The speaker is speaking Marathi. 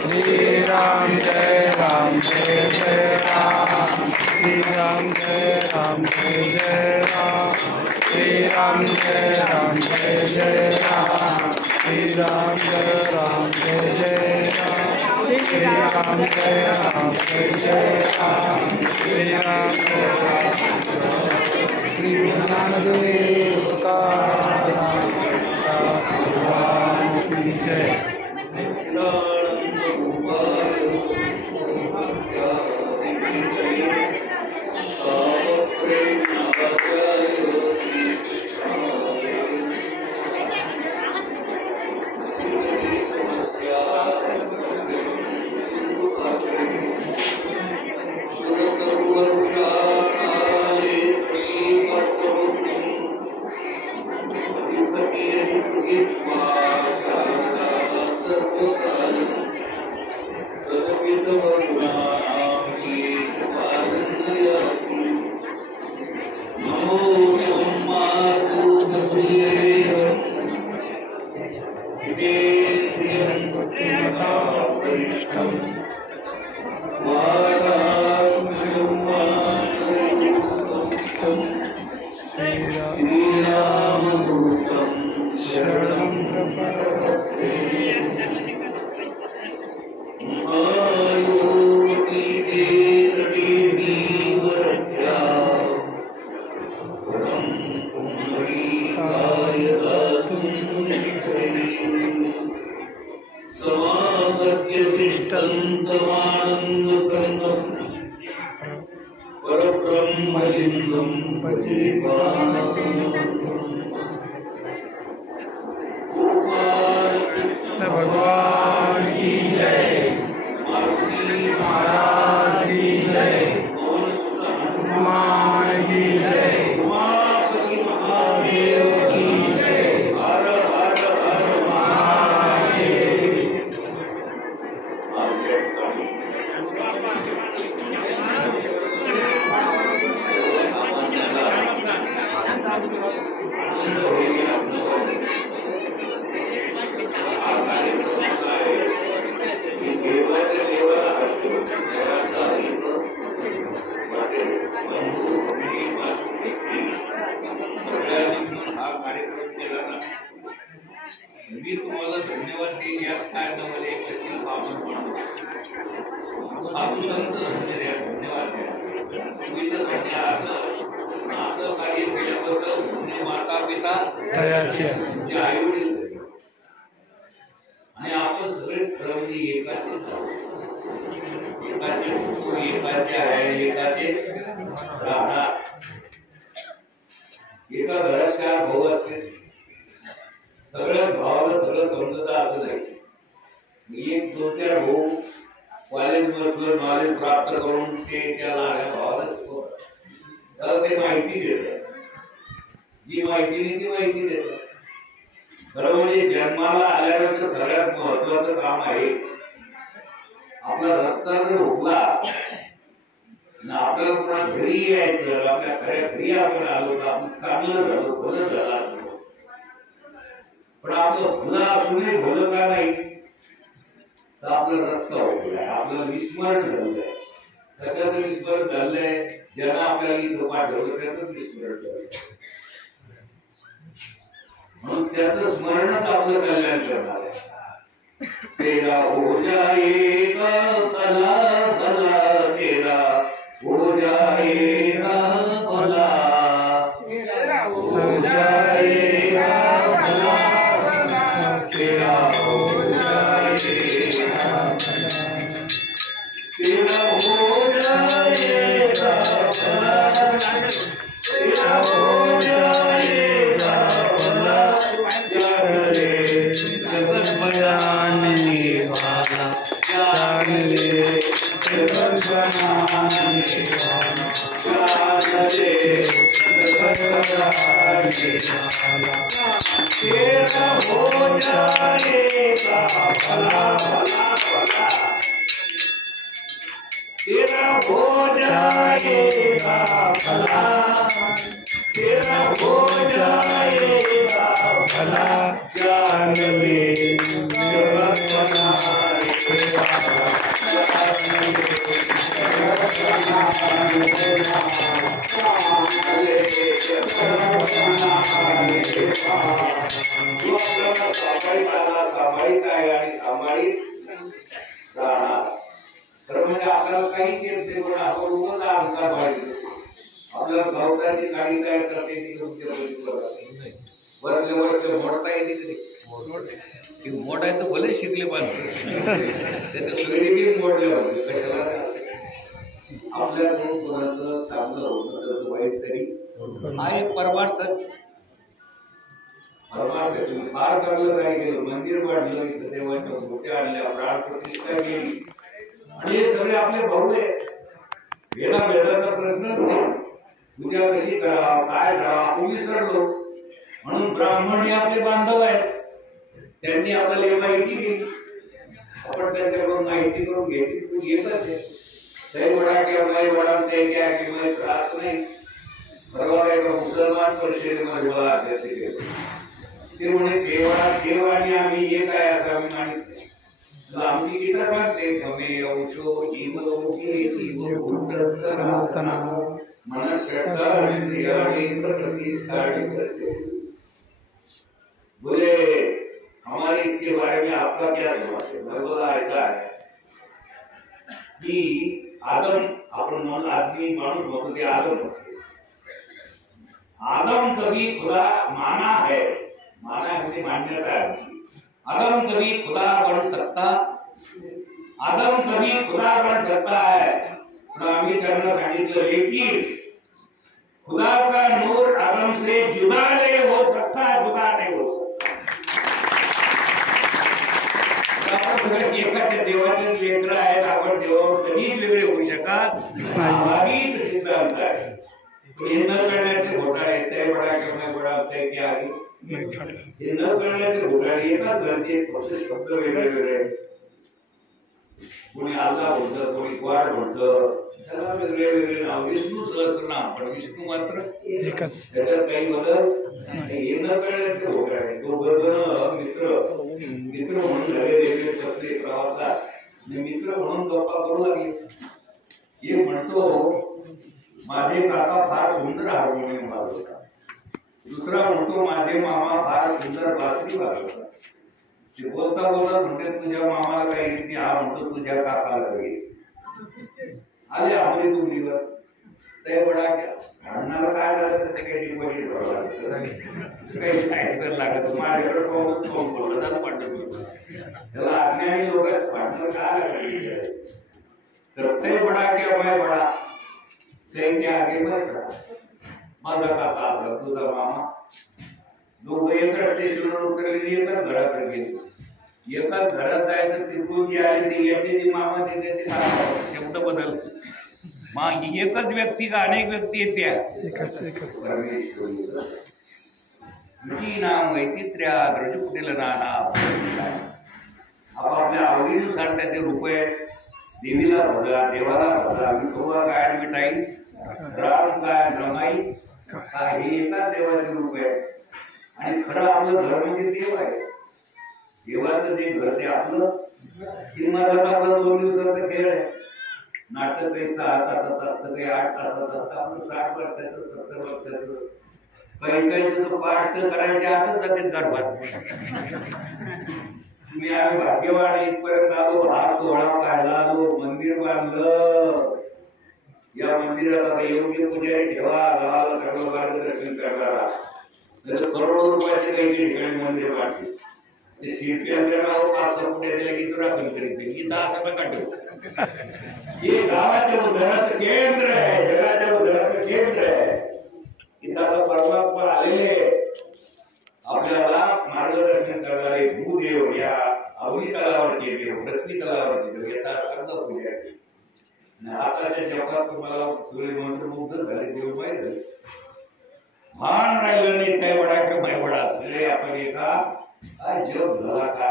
श्री राम जय राम जय जय राम श्री राम जय राम जय जय राम श्री राम जय राम जय जय राम श्री राम जय राम जय जय राम श्री राम जय राम जय जय राम श्री राम श्री नानक का भगवान की जय। भगवान की जय। महाराज की जय। हनुमान की जय। महादेव की जय। मी तुम्हाला धन्यवाद देईन याच कारणामध्ये एकत्रित पावन धन्यवाद असं कार्य केल्याबद्दल तुमचे माता पिता तुमचे आई वडील आणि आपण सगळे ठरवली एकाचे आहे एकाचे राहणार एका घरात चार भाऊ असते सगळ्या भावाला सगळं समजत असं नाही एक दोन चार भाऊ कॉलेजमधलं नॉलेज प्राप्त करून ते त्याला भावाला शिकवतात त्याला ते माहिती देतात जी माहिती नाही ती माहिती देतात खरं म्हणजे जन्माला आल्यानंतर सगळ्यात महत्वाचं काम आहे आपला रस्ता जर हुकला आपल्याला पुन्हा घरी यायचं आपल्या खऱ्या घरी आपण आलो तर आपण चांगलं झालं भलं झालं असं पण आपलं भलं असूनही भलं का नाही तर आपला रस्ता होतोय आपलं विस्मरण झालंय कशाचं विस्मरण झालंय ज्यांना आपल्याला इथं पाठवलं त्याचं विस्मरण झालंय म्हणून त्याचं स्मरणच आपलं कल्याण करणार आहे तेरा हो जाएगा भला भला तेरा हो जाएगा भला तेरा हो जाएगा भला तेरा हो जाएगा तेरा हो जाएगा भला तेरा हो जाएगा भला जाने जगत बनाने वाला जान ले जगत बनाने वाला जान ले जगत बनाने वाला तेरा हो जाएगा भला भला तेरा हो जाएगा भला तेरा हो जाएगा भला जान ले जगत बनाने वाला सांभाळीत आहे आणि सांभाळीत राहणार. तर म्हणजे आपल्याला काही केलं पण आपण उगाच अहंकार पाहिजे. आपल्याला गवताची गाडी तयार करते ती वरले वरले मोडता येते की मोड आहे तर भले शिकले पाहिजे त्याच्या सोयीने मोडले पाहिजे. कशाला आपल्याकडून कोणाचं चांगलं होतं तर वाईट तरी हा एक परमार्थच. फार चांगलं काय केलं, मंदिर बांधलं, इथं देवाच्या मूर्त्या आणल्या, प्राण प्रतिष्ठा केली आणि हे सगळे आपले भाऊ आहेत. भेदाभेदाचा प्रश्नच नाही. पूजा कशी करावं, काय करावं आपण विसरलो. म्हणून ब्राह्मण हे आपले बांधव आहेत. त्यांनी आपल्याला माहिती केली, आपण त्यांच्याकडून माहिती करून घ्यायची. तू येतच आहे काही वडा किंवा काही वडा ते क्या किंवा त्रास नाही. बरोबर एका मुसलमान परिषदेमध्ये मला अभ्यास केला. ते म्हणे देव आणि आम्ही एक आहे असं आम्ही मानित नाही. आमची गीता सांगते गमे औषो जीवलोके बोले हमारे इसके बारे में आपका क्या समझ है? मैं बोला ऐसा है कि आदम अपन मन आदमी मानुष होते थे आदम आदम कभी खुदा माना है, माना है मुझे मान्यता है. आदम कभी खुदा बन सकता, आदम कभी खुदा बन सकता है. पण आम्ही त्यांना सांगितलं लेकिन खुदा का नूर आदम से जुदा नहीं हो सकता, जुदा नहीं हो सकता. आपण सगळे एकाच देवाचे लेकर आहेत. आपण देवावर कधीच वेगळे होऊ शकत नाही. सिद्धांत आहे. हे न करण्याचे घोटाळे ते बडा किंवा बडा ते की आधी हे न करण्याचे घोटाळे येतात. घरचे फक्त शब्द वेगळे वेगळे. कोणी आल्ला म्हणतं, कोणी द्वार म्हणतं, त्याला वेगळे वेगळे नाव. विष्णू सहस्रनाम पण विष्णू मात्र एकच. त्याच्यात काही बदल हे न करण्याचे घोटाळे. दोघं जण मित्र म्हणून झाले वेगळे बसले प्रवासात मित्र म्हणून गप्पा करू लागले. हे म्हणतो माझे काका फार सुंदर हार्मोनियम वाजवतात. दुसरा म्हणतो माझे मामा फार सुंदर बासरी वाजवतात. ते बोलता बोलता म्हणते तुझ्या मामाला काही नाही. हा म्हणतो तुझ्या काकाला काही आले आपली तुम्हीवर ते बडा भांडणाला काय लागत ते काही डिपॉझिट भरावं लागतं, काही सायन्सर लागत. माझ्याकडे पाहूनच फोन बोलला त्याला पाठवतो. त्याला अज्ञानी लोकांचं भांडण काय लागलं तर ते बडा किंवा मैं बडा ते आगे बघा. माझा काका असला तुझा मामा दोघं एका स्टेशनवर उतरलेली एकाच घराकडे गेले. एकाच घरात जायचं तिकडून जे आले ते याचे जे मामा ते शब्द बदल. मग एकच व्यक्ती का अनेक व्यक्ती येत्या परमेश्वरी तुझी नाम वैचित्र्या द्रजकुटील नाना. आपापल्या आवडीनुसार त्याचे रुपये देवीला भजा, देवाला भजा, विठोबा काय मिठाई, राम काय रमाई काय हे एकाच देवाचे रूप आहे. आणि खरं आपलं घर म्हणजे देव आहे. देवाचं जे घर ते आपलं. सिनेमात आपलं 2 दिवसाचा खेळ आहे. नाटक काही 6 तासात असतं, काही 8 तासात असतं. आपलं 60 वर्षाचं 70 वर्षाचं काही तर पाठ तर करायच्या आतच जाते गर्भात. तुम्ही आम्ही भाग्यवान इथपर्यंत आलो. हा सोहळा पाहायला आलो, मंदिर बांधलं. या मंदिरात आता योग्य पुजारी ठेवा, गावाला सगळं मार्गदर्शन करणारा. नाही करोडो रुपयाचे काही ठिकाणी मंदिर बांधले. ते शिल्पी आपल्याला 5-6 फुट दिले की तुला कमी करीत इथं असं नका ठेवू. हे गावाच्या उद्धाराचं केंद्र आहे, जगाच्या उद्धाराचं केंद्र आहे. इथं आता परमात्मा आलेले आपल्याला मार्गदर्शन करणारे भूदेव या अवनी तलावरचे देव, पृथ्वी तलावरचे देव याचा सर्व पूजा केली. आताच्या जगात तुम्हाला सगळे मंत्रमुग्ध झाले, देवबाई झाले. भान राहिलं नाही काय वडा किंवा माय वडा असले आपण एका जग झाला का